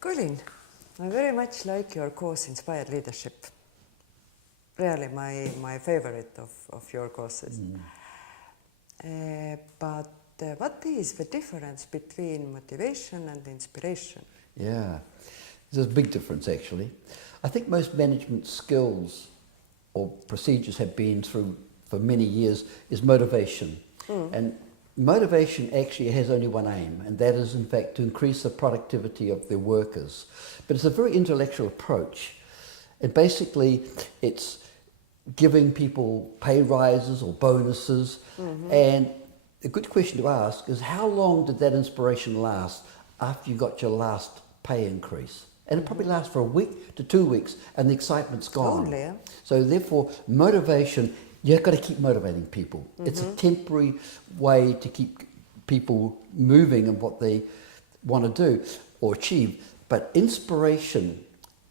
Colin, I very much like your course, Inspired Leadership. Really my favorite of your courses. But what is the difference between motivation and inspiration? Yeah, there's a big difference actually. I think most management skills or procedures have been through for many years is motivation. And motivation actually has only one aim, and that is in fact to increase the productivity of their workers. But it's a very intellectual approach. And basically it's giving people pay rises or bonuses. And a good question to ask is, how long did that inspiration last after you got your last pay increase? And it probably lasts for a week to 2 weeks and the excitement's gone. Only, yeah. So therefore motivation, you've got to keep motivating people. It's a temporary way to keep people moving in what they want to do or achieve. But inspiration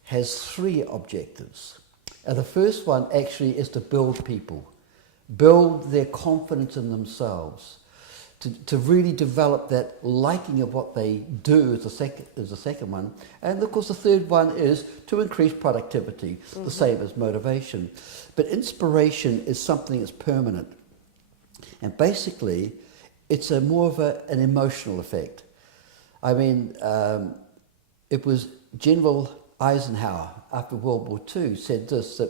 has 3 objectives. And the first one actually is to build people, build their confidence in themselves, to really develop that liking of what they do is the second one. And of course the third one is to increase productivity, the same as motivation. But inspiration is something that's permanent. And basically it's more of an emotional effect. I mean, it was General Eisenhower after World War II said this, that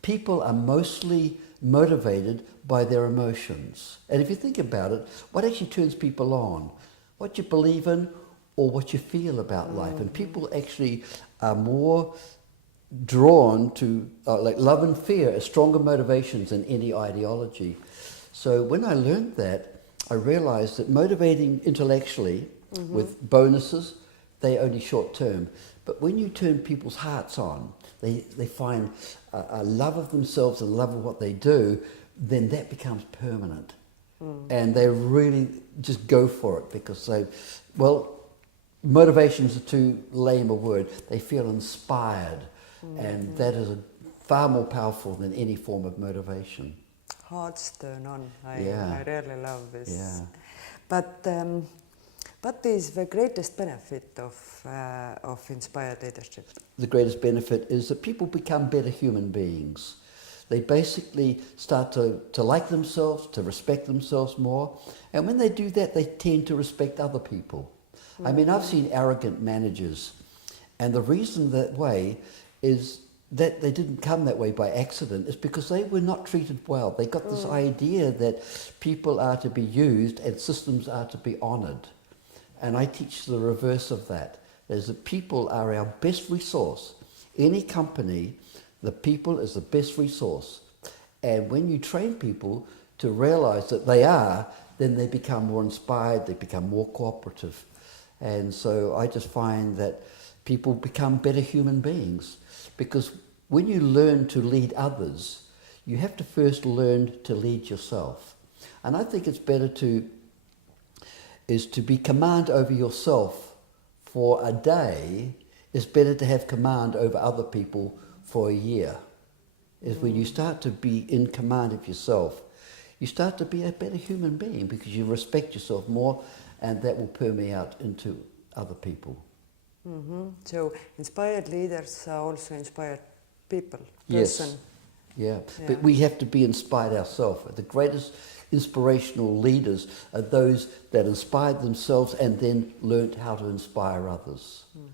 people are mostly motivated by their emotions. And if you think about it, what actually turns people on? What you believe in or what you feel about life. And people actually are more drawn to like love and fear as stronger motivations than any ideology. So when I learned that, I realized that motivating intellectually with bonuses, they're only short term. But when you turn people's hearts on, they find a love of themselves and love of what they do, then that becomes permanent. And they really just go for it because they, well, motivation is too lame a word. They feel inspired. And that is far more powerful than any form of motivation. Hearts turn on. I really love this. Yeah. But what is the greatest benefit of inspired leadership? The greatest benefit is that people become better human beings. They basically start to like themselves, to respect themselves more. And when they do that, they tend to respect other people. I mean, I've seen arrogant managers. And the reason that way is that they didn't come that way by accident. It's because they were not treated well. They got this idea that people are to be used and systems are to be honored. And I teach the reverse of that. Is that people are our best resource. Any company, the people is the best resource. And when you train people to realize that they are, then they become more inspired, they become more cooperative. And so I just find that people become better human beings. Because when you learn to lead others, you have to first learn to lead yourself. And I think it's better to be command over yourself for a day is better to have command over other people for a year. Is when you start to be in command of yourself, you start to be a better human being because you respect yourself more, and that will permeate out into other people. So inspired leaders are also inspired people. Yes. Yeah, but we have to be inspired ourselves. The greatest inspirational leaders are those that inspired themselves and then learnt how to inspire others.